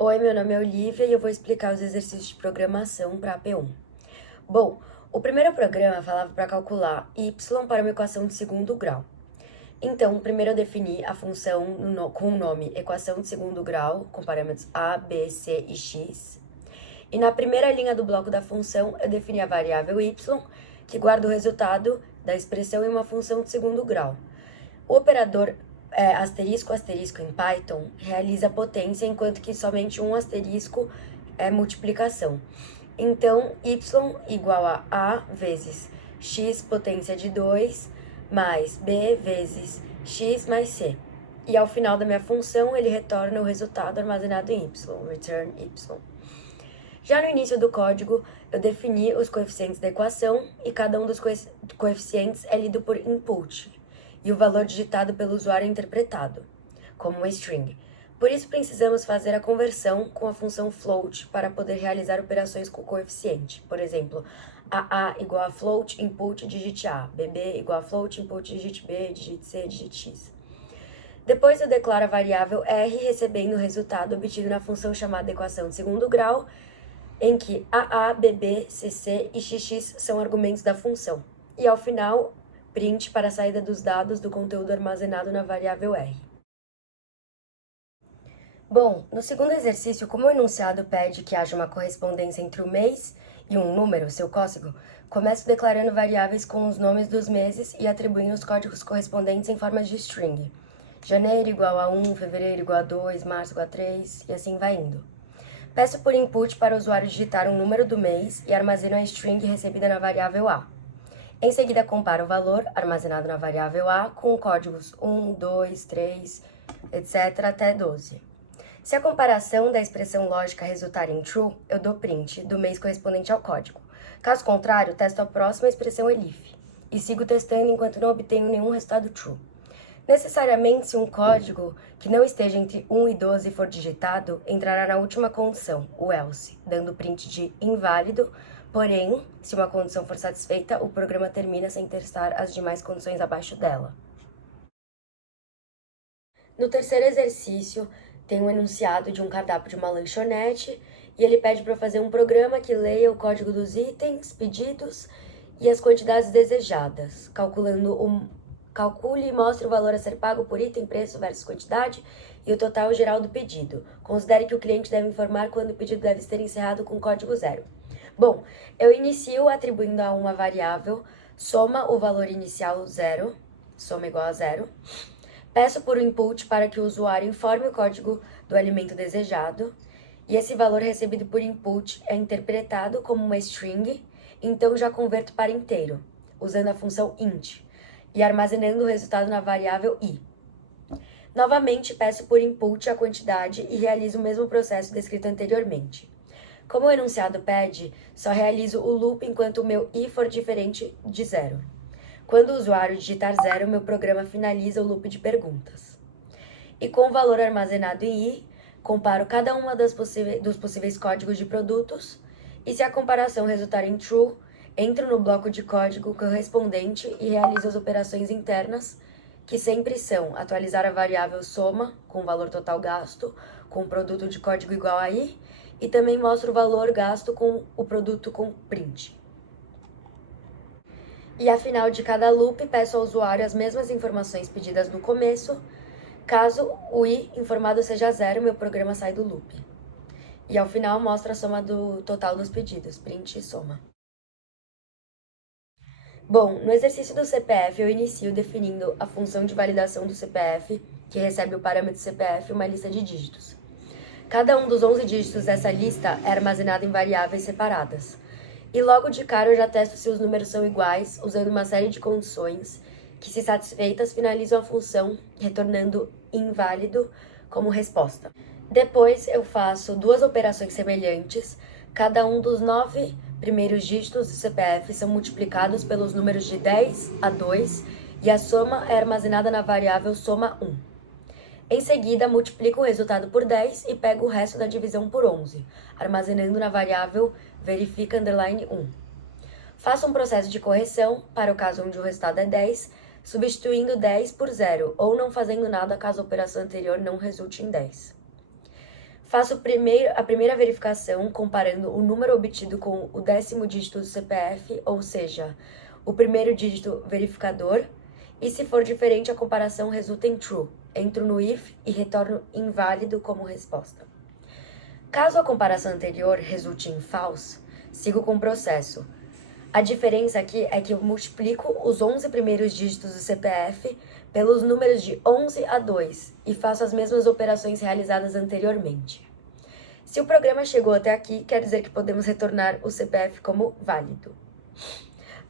Oi, meu nome é Olivia e eu vou explicar os exercícios de programação para a P1. Bom, o primeiro programa falava para calcular y para uma equação de segundo grau. Então, primeiro eu defini a função com o nome equação de segundo grau, com parâmetros a, b, c e x. E na primeira linha do bloco da função, eu defini a variável y, que guarda o resultado da expressão em uma função de segundo grau. O operador asterisco asterisco em Python realiza potência, enquanto que somente um asterisco é multiplicação. Então, y igual a vezes x potência de 2 mais b vezes x mais c. E ao final da minha função, ele retorna o resultado armazenado em y, return y. Já no início do código, eu defini os coeficientes da equação e cada um dos coeficientes é lido por input, e o valor digitado pelo usuário é interpretado como uma string. Por isso, precisamos fazer a conversão com a função float para poder realizar operações com o coeficiente. Por exemplo, a igual a float input digite a, bb igual a float input digite b, digite c, digite x. Depois eu declaro a variável r recebendo o resultado obtido na função chamada equação de segundo grau, em que AA, BB, CC e XX são argumentos da função. E ao final, print para a saída dos dados do conteúdo armazenado na variável R. Bom, no segundo exercício, como o enunciado pede que haja uma correspondência entre o mês e um número, seu código, começo declarando variáveis com os nomes dos meses e atribuindo os códigos correspondentes em forma de string. Janeiro igual a 1, fevereiro igual a 2, março igual a 3, e assim vai indo. Peço por input para o usuário digitar um número do mês e armazeno a string recebida na variável A. Em seguida, comparo o valor armazenado na variável A com códigos 1, 2, 3, etc. até 12. Se a comparação da expressão lógica resultar em true, eu dou print do mês correspondente ao código. Caso contrário, testo a próxima expressão elif e sigo testando enquanto não obtenho nenhum resultado true. Necessariamente, se um código que não esteja entre 1 e 12 for digitado, entrará na última condição, o else, dando print de inválido, porém, se uma condição for satisfeita, o programa termina sem testar as demais condições abaixo dela. No terceiro exercício, tem um enunciado de um cardápio de uma lanchonete e ele pede para eu fazer um programa que leia o código dos itens, pedidos e as quantidades desejadas, calcule e mostre o valor a ser pago por item, preço versus quantidade e o total geral do pedido. Considere que o cliente deve informar quando o pedido deve ser encerrado com código 0. Bom, eu inicio atribuindo a uma variável soma o valor inicial 0, soma igual a 0. Peço por input para que o usuário informe o código do alimento desejado, e esse valor recebido por input é interpretado como uma string, então já converto para inteiro, usando a função int, e armazenando o resultado na variável i. Novamente, peço por input a quantidade e realizo o mesmo processo descrito anteriormente. Como o enunciado pede, só realizo o loop enquanto o meu i for diferente de 0. Quando o usuário digitar 0, meu programa finaliza o loop de perguntas. E com o valor armazenado em i, comparo cada uma dos possíveis códigos de produtos, e se a comparação resultar em true, entro no bloco de código correspondente e realizo as operações internas, que sempre são atualizar a variável soma, com o valor total gasto, com o produto de código igual a i, e também mostro o valor gasto com o produto com print. E ao final de cada loop, peço ao usuário as mesmas informações pedidas no começo. Caso o i informado seja 0, meu programa sai do loop. E ao final, mostra a soma do total dos pedidos, print e soma. Bom, no exercício do CPF, eu inicio definindo a função de validação do CPF, que recebe o parâmetro CPF e uma lista de dígitos. Cada um dos 11 dígitos dessa lista é armazenado em variáveis separadas. E logo de cara eu já testo se os números são iguais, usando uma série de condições, que se satisfeitas finalizam a função, retornando inválido como resposta. Depois eu faço duas operações semelhantes, cada um dos 9 primeiros dígitos do CPF são multiplicados pelos números de 10 a 2 e a soma é armazenada na variável soma 1. Em seguida, multiplico o resultado por 10 e pego o resto da divisão por 11, armazenando na variável verifica_1. Faço um processo de correção para o caso onde o resultado é 10, substituindo 10 por 0, ou não fazendo nada caso a operação anterior não resulte em 10. Faço a primeira verificação comparando o número obtido com o 10º dígito do CPF, ou seja, o primeiro dígito verificador, e se for diferente, a comparação resulta em true. Entro no if e retorno inválido como resposta. Caso a comparação anterior resulte em false, sigo com o processo. A diferença aqui é que eu multiplico os 11 primeiros dígitos do CPF pelos números de 11 a 2 e faço as mesmas operações realizadas anteriormente. Se o programa chegou até aqui, quer dizer que podemos retornar o CPF como válido.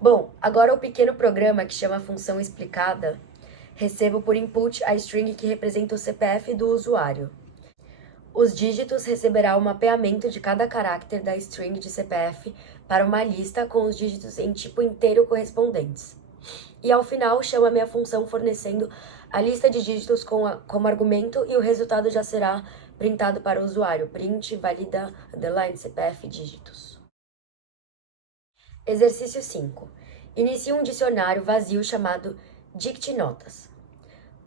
Bom, agora o pequeno programa que chama função explicada, recebo por input a string que representa o CPF do usuário. Os dígitos receberá o mapeamento de cada caractere da string de CPF para uma lista com os dígitos em tipo inteiro correspondentes. E ao final, chama minha função fornecendo a lista de dígitos como argumento e o resultado já será printado para o usuário. Print valida underline CPF dígitos. Exercício 5. Inicie um dicionário vazio chamado dictnotas.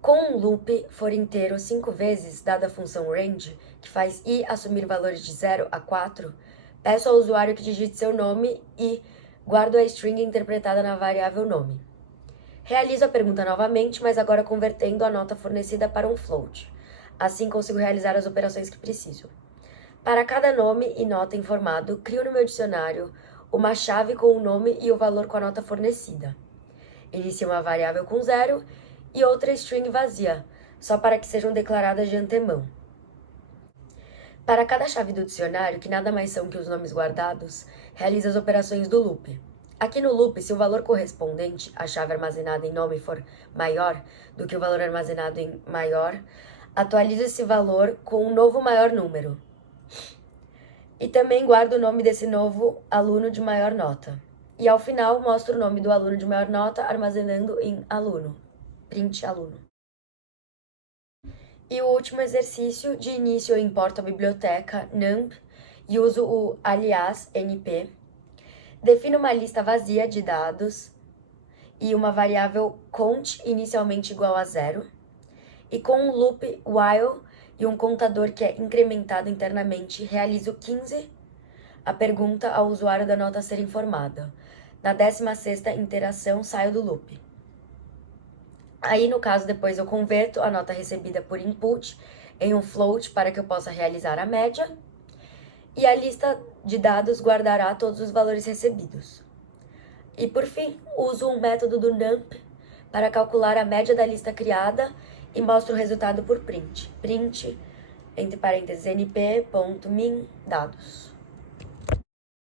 Com um loop for inteiro 5 vezes, dada a função range, que faz i assumir valores de 0 a 4, peço ao usuário que digite seu nome e guardo a string interpretada na variável nome. Realizo a pergunta novamente, mas agora convertendo a nota fornecida para um float. Assim consigo realizar as operações que preciso. Para cada nome e nota informado, crio no meu dicionário uma chave com o nome e o valor com a nota fornecida. Inicio uma variável com 0 e outra string vazia, só para que sejam declaradas de antemão. Para cada chave do dicionário, que nada mais são que os nomes guardados, realizo as operações do loop. Aqui no loop, se o valor correspondente à chave armazenada em nome for maior do que o valor armazenado em maior, atualizo esse valor com um novo maior número. E também guardo o nome desse novo aluno de maior nota. E ao final, mostro o nome do aluno de maior nota armazenando em aluno. Print aluno. E o último exercício, de início eu importo a biblioteca nump e uso o alias np. Defino uma lista vazia de dados e uma variável count inicialmente igual a 0. E com um loop while e um contador que é incrementado internamente, realizo 15 a pergunta ao usuário da nota a ser informada. Na 16ª interação, saio do loop. Aí, no caso, depois eu converto a nota recebida por input em um float para que eu possa realizar a média. E a lista de dados guardará todos os valores recebidos. E, por fim, uso um método do nump para calcular a média da lista criada e mostro o resultado por print. Print, entre parênteses, np.min dados.